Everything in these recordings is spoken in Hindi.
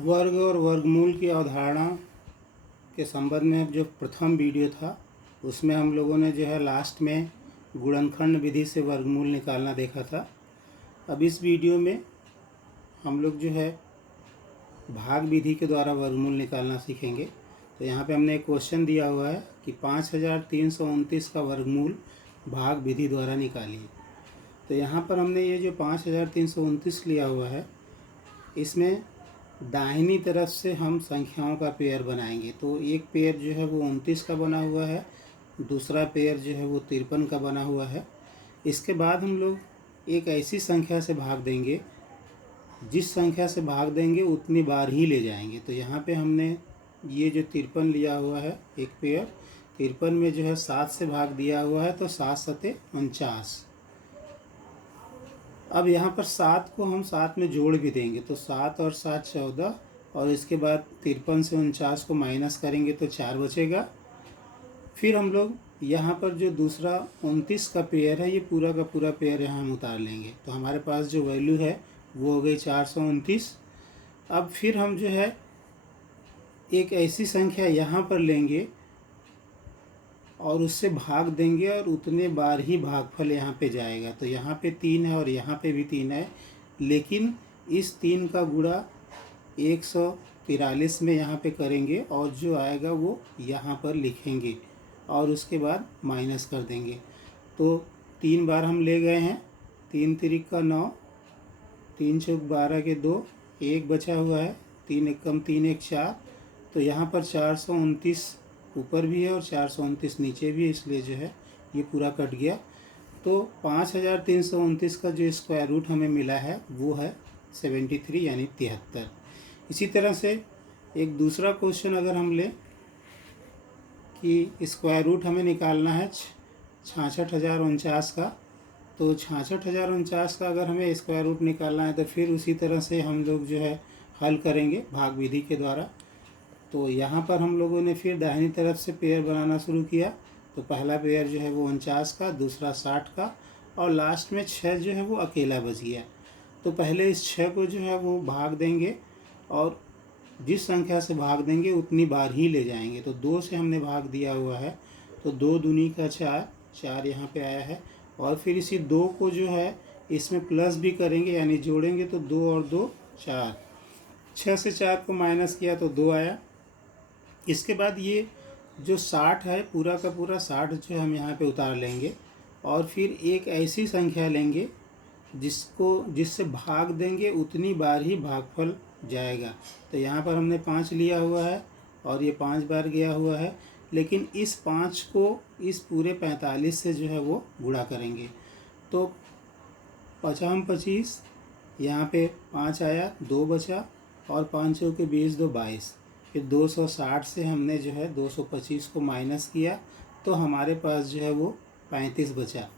वर्ग और वर्गमूल की अवधारणा के संबंध में जो प्रथम वीडियो था उसमें हम लोगों ने जो है लास्ट में गुणनखंड विधि से वर्गमूल निकालना देखा था। अब इस वीडियो में हम लोग जो है भाग विधि के द्वारा वर्गमूल निकालना सीखेंगे। तो यहाँ पे हमने एक क्वेश्चन दिया हुआ है कि 5329 का वर्गमूल भाग विधि द्वारा निकालिए। तो यहाँ पर हमने ये जो 5329 लिया हुआ है इसमें दाहिनी तरफ से हम संख्याओं का पेयर बनाएंगे। तो एक पेयर जो है वो 29 का बना हुआ है, दूसरा पेयर जो है वो 53 का बना हुआ है। इसके बाद हम लोग एक ऐसी संख्या से भाग देंगे, जिस संख्या से भाग देंगे उतनी बार ही ले जाएंगे। तो यहाँ पे हमने ये जो 53 लिया हुआ है एक पेयर, 53 में जो है 7 से भाग दिया हुआ है तो 7 सते 49। अब यहाँ पर 7 को हम 7 में जोड़ भी देंगे तो 7 और 7 14, और इसके बाद 53 से 49 को माइनस करेंगे तो 4 बचेगा। फिर हम लोग यहाँ पर जो दूसरा 29 का पेयर है ये पूरा का पूरा पेयर यहाँ हम उतार लेंगे। तो हमारे पास जो वैल्यू है वो हो गई 429। अब फिर हम जो है एक ऐसी संख्या यहाँ पर लेंगे और उससे भाग देंगे और उतने बार ही भागफल यहाँ पे जाएगा। तो यहाँ पे 3 है और यहाँ पे भी 3 है, लेकिन इस 3 का गुणा 143 में यहाँ पे करेंगे और जो आएगा वो यहाँ पर लिखेंगे और उसके बाद माइनस कर देंगे। तो 3 बार हम ले गए हैं, 3 तिरिक का 9, 3 चौक 12 के 2, 1 बचा हुआ है, 3 एक कम 3 एक 4। तो यहाँ पर 429 ऊपर भी है और 429 नीचे भी है, इसलिए जो है ये पूरा कट गया। तो 5329 का जो स्क्वायर रूट हमें मिला है वो है 73 यानी 73। इसी तरह से एक दूसरा क्वेश्चन अगर हम लें कि स्क्वायर रूट हमें निकालना है 66,049 का, तो 66,049 का अगर हमें स्क्वायर रूट निकालना है तो फिर उसी तरह से हम लोग जो है हल करेंगे भाग विधि के द्वारा। तो यहाँ पर हम लोगों ने फिर दाहिनी तरफ से पेयर बनाना शुरू किया। तो पहला पेयर जो है वो 49 का, दूसरा 60 का, और लास्ट में 6 जो है वो अकेला बच गया। तो पहले इस 6 को जो है वो भाग देंगे और जिस संख्या से भाग देंगे उतनी बार ही ले जाएंगे। तो 2 से हमने भाग दिया हुआ है तो 2 दूनी का 4, 4 यहाँ पे आया है। और फिर इसी 2 को जो है इसमें प्लस भी करेंगे यानी जोड़ेंगे तो 2 और 2 4, 6 से 4 को माइनस किया तो 2 आया। इसके बाद ये जो 60 है पूरा का पूरा 60 जो हम यहाँ पे उतार लेंगे और फिर एक ऐसी संख्या लेंगे जिससे भाग देंगे उतनी बार ही भागफल जाएगा। तो यहाँ पर हमने 5 लिया हुआ है और ये 5 बार गया हुआ है, लेकिन इस 5 को इस पूरे 45 से जो है वो गुणा करेंगे। तो 5 25, यहाँ पे 5 आया, 2 बचा, और 5 के 20 2 22। फिर 260 से हमने जो है 225 को माइनस किया तो हमारे पास जो है वो 35 बचा।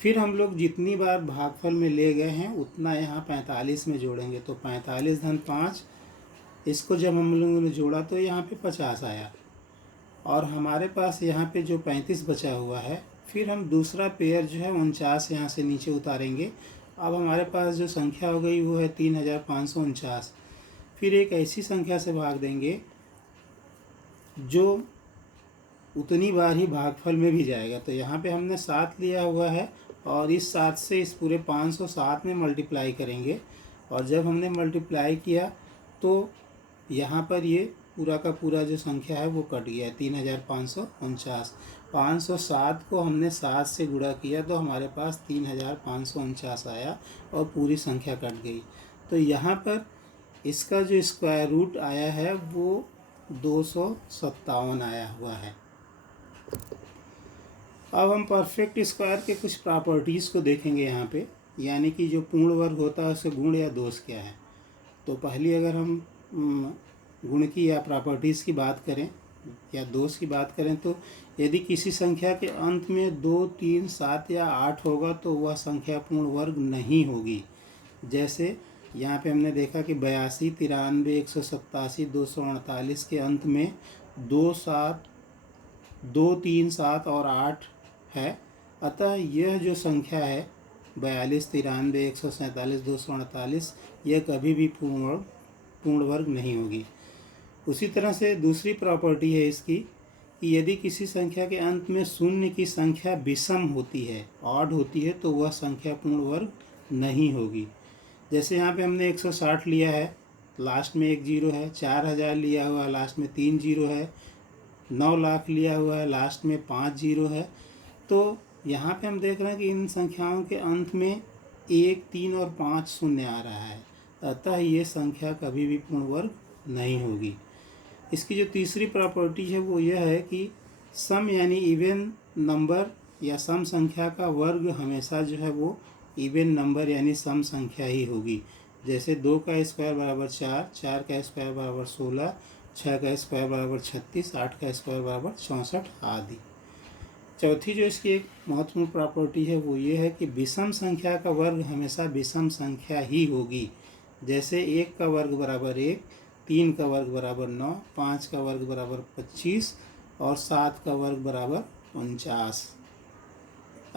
फिर हम लोग जितनी बार भागफल में ले गए हैं उतना यहाँ 45 में जोड़ेंगे। तो 45 धन 5, इसको जब हम लोगों ने जोड़ा तो यहाँ पे 50 आया और हमारे पास यहाँ पे जो 35 बचा हुआ है। फिर हम दूसरा पेयर जो है 49 यहाँ से नीचे उतारेंगे। अब हमारे पास जो संख्या हो गई वो है 3549। फिर एक ऐसी संख्या से भाग देंगे जो उतनी बार ही भागफल में भी जाएगा। तो यहाँ पे हमने 7 लिया हुआ है और इस 7 से इस पूरे 507 में मल्टीप्लाई करेंगे, और जब हमने मल्टीप्लाई किया तो यहाँ पर ये पूरा का पूरा जो संख्या है वो कट गया 3549। 507 को हमने 7 से गुणा किया तो हमारे पास 3549 आया और पूरी संख्या कट गई। तो यहाँ पर इसका जो स्क्वायर रूट आया है वो 257 आया हुआ है। अब हम परफेक्ट स्क्वायर के कुछ प्रॉपर्टीज़ को देखेंगे यहाँ पे, यानी कि जो पूर्ण वर्ग होता है उसके गुण या दोष क्या है। तो पहली अगर हम गुण की या प्रॉपर्टीज़ की बात करें या दोष की बात करें, तो यदि किसी संख्या के अंत में 2 3 7 या 8 होगा तो वह संख्या पूर्ण वर्ग नहीं होगी। जैसे यहाँ पे हमने देखा कि 82 93 187 248 के अंत में 2 7 2 3 7 और 8 है। अतः यह जो संख्या है 42 93 147 248 यह कभी भी पूर्ण वर्ग पूर्ण वर्ग नहीं होगी। उसी तरह से दूसरी प्रॉपर्टी है इसकी कि यदि किसी संख्या के अंत में शून्य की संख्या विषम होती है, ऑड होती है, तो वह संख्या पूर्ण वर्ग नहीं होगी। जैसे यहाँ पे हमने 160 लिया है, लास्ट में एक जीरो है, 4000 लिया हुआ है, लास्ट में 3 जीरो है, 9 लाख लिया हुआ है, लास्ट में 5 जीरो है। तो यहाँ पे हम देख रहे हैं कि इन संख्याओं के अंत में 1, 3 और 5 शून्य आ रहा है, अतः ये संख्या कभी भी पूर्ण वर्ग नहीं होगी। इसकी जो तीसरी प्रॉपर्टी है वो यह है कि सम यानी इवन नंबर या सम संख्या का वर्ग हमेशा जो है वो इवन नंबर यानी सम संख्या ही होगी। जैसे 2 का स्क्वायर बराबर 4, 4 का स्क्वायर बराबर 16, 6 का स्क्वायर बराबर 36, 8 का स्क्वायर बराबर 64 आदि। चौथी जो इसकी एक महत्वपूर्ण प्रॉपर्टी है वो ये है कि विषम संख्या का वर्ग हमेशा विषम संख्या ही होगी। जैसे 1 का वर्ग बराबर 1, 3 का वर्ग बराबर 9, 5 का वर्ग बराबर 25 और 7 का वर्ग बराबर 49।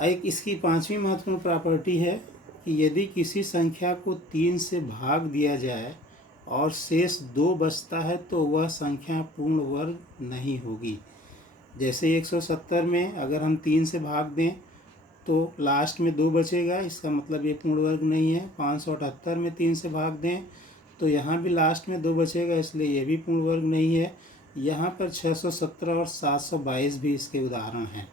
एक इसकी पांचवी महत्वपूर्ण प्रॉपर्टी है कि यदि किसी संख्या को 3 से भाग दिया जाए और शेष 2 बचता है तो वह संख्या पूर्ण वर्ग नहीं होगी। जैसे 170 में अगर हम 3 से भाग दें तो लास्ट में 2 बचेगा, इसका मतलब ये पूर्ण वर्ग नहीं है। 578 में 3 से भाग दें तो यहाँ भी लास्ट में 2 बचेगा, इसलिए ये भी पूर्ण वर्ग नहीं है। यहाँ पर 617 और 722 भी इसके उदाहरण हैं।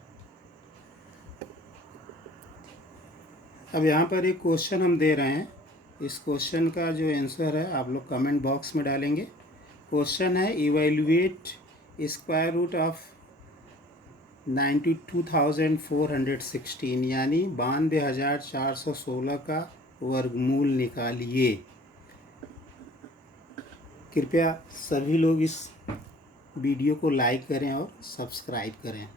अब यहाँ पर एक क्वेश्चन हम दे रहे हैं, इस क्वेश्चन का जो आंसर है आप लोग कमेंट बॉक्स में डालेंगे। क्वेश्चन है इवैल्यूएट स्क्वायर रूट ऑफ 92,416 यानी 92,416 का वर्गमूल निकालिए। कृपया सभी लोग इस वीडियो को लाइक करें और सब्सक्राइब करें।